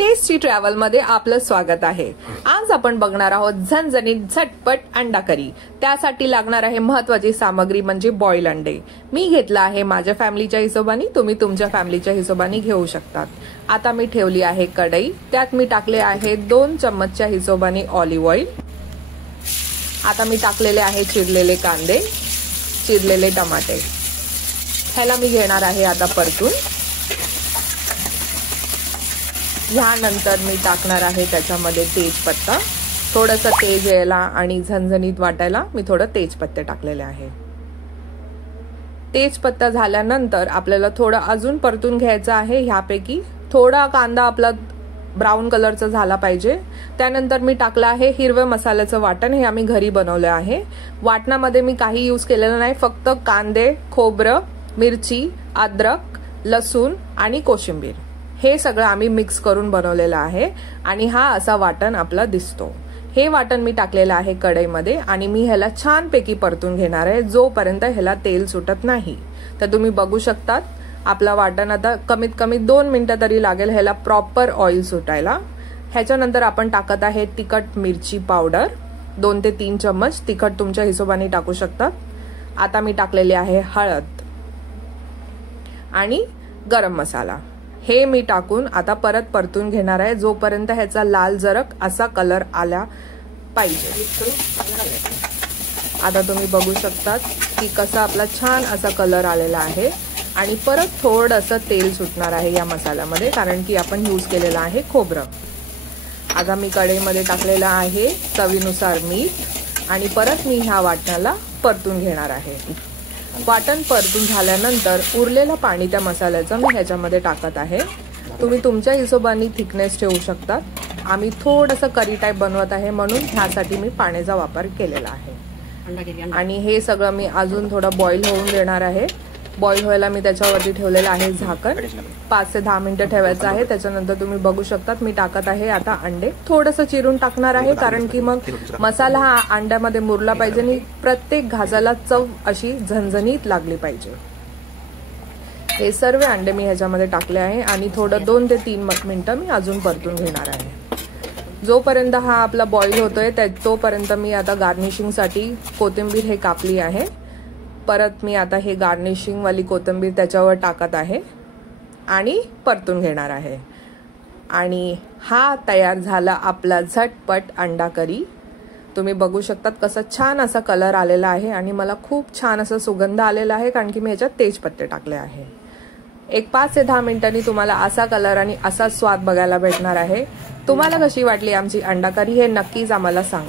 Tasty travel मध्ये आपलं स्वागत आहे। आज आपण बघणार आहोत झणझणीत झटपट अंडा करी। त्यासाठी लागणार आहे महत्त्वाची सामग्री म्हणजे बॉईल अंडे। मी घेतला आहे माझ्या फॅमिलीच्या हिशोबाने, तुम्ही तुमच्या फॅमिलीच्या हिशोबाने घेऊ शकतात। आता मी ठेवली आहे कढई, त्यात मी टाकले आहे 2 चम्मचच्या हिशोबाने ऑलिव्ह ऑइल। आता मी टाकलेले आहे चिरलेले कांदे, चिरलेले टमाटे। ह्याला मी घेणार आहे आता परतून। यानंतर मी टाकणार आहे त्याच्यामध्ये तेजपत्ता। थोडंसं तेज यायला आणि झणझणीत वाटायला मी थोडं तेजपत्ते टाकलेले आहे। तेजपत्ता झाल्यानंतर आपल्याला थोडं अजून परतून घ्यायचं आहे। ह्यापैकी थोडा कांदा आपला ब्राऊन कलरचा झाला पाहिजे। त्यानंतर मी टाकलं आहे हिरव्या मसाल्याचं वाटण। हे आम्ही घरी बनवले आहे। वाटणामध्ये मी काही यूज केलेलं नाही, फक्त कांदे, खोबरं, मिरची, अद्रक, लसूण आणि कोशिंबीर हे सगळं आम्ही मिक्स करून बनवलेलं आहे आणि हा असा वाटण आपला दिसतो। हे वाटण मी टाकलेलं आहे कढईमध्ये आणि मी ह्याला छानपैकी परतून घेणार आहे जोपर्यंत ह्याला तेल सुटत नाही। तर तुम्ही बघू शकतात आपला वाटण आता कमीत कमी 2 मिनिटं तरी लागेल ह्याला प्रॉपर ऑइल सुटायला। ह्याच्यानंतर आपण टाकत आहे तिखट मिरची पावडर, 2 ते 3 चम्मच तिखट तुमच्या हिशोबाने टाकू शकतात। आता मी टाकलेली आहे हळद आणि गरम मसाला। हे मी टाकून आता परत परतून घेणार आहे जोपर्यंत ह्याचा लाल जरक असा कलर आला पाहिजे। आता तुम्ही बघू शकतात की कसा आपला छान असा कलर आलेला आहे आणि परत थोडंसं तेल सुटणार आहे या मसाल्यामध्ये, कारण की आपण यूज केलेलं आहे खोबरं। आता मी कढईमध्ये टाकलेलं आहे चवीनुसार मीठ आणि परत मी ह्या वाटणाला परतून घेणार आहे। वाटण परतून झाल्यानंतर उरलेलं पाणी त्या मसाल्याचं मी ह्याच्यामध्ये टाकत आहे। तुम्ही तुमच्या हिशोबाने थिकनेस ठेवू शकतात। आम्ही थोडंसं करी टाईप बनवत आहे म्हणून ह्यासाठी मी पाण्याचा वापर केलेला आहे। आणि हे सगळं मी अजून थोडं बॉईल होऊन देणार आहे। बॉईल व्हायला मी त्याच्यावरती ठेवलेलं आहे झाकण। 5 ते 10 मिनिटं ठेवायचं आहे। त्याच्यानंतर तुम्ही बघू शकतात मी टाकत आहे आता अंडे। थोडंसं चिरून टाकणार आहे कारण की मग मसाला हा अंड्यामध्ये मुरला पाहिजे आणि प्रत्येक घासाला चव अशी झणझणीत लागली पाहिजे। हे सर्व अंडे मी ह्याच्यामध्ये टाकले आहे आणि थोडं 2 ते 3 मिनिटं मी अजून परतून घेणार आहे। जोपर्यंत हा आपला बॉईल होतोय तोपर्यंत मी आता गार्निशिंगसाठी कोथिंबीर हे कापली आहे। परत मी आता हे गार्निशिंग वाली कोथिंबीर त्याच्यावर टाकत आहे आणि परतून घेणार आहे। आणि हा तयार झाला आपला झटपट अंडा करी। तुम्ही बघू शकतात कसा छान असा कलर आलेला आहे आणि मला खूप छान असा सुगंध आलेला आहे कारण की मी ह्याच्यात तेजपत्ते टाकले आहे। एक 5 ते 10 मिनिटांनी तुम्हाला असा कलर आणि असा स्वाद बघायला भेटणार आहे। तुम्हाला कशी वाटली आमची अंडा करी हे नक्कीच आम्हाला सांगा।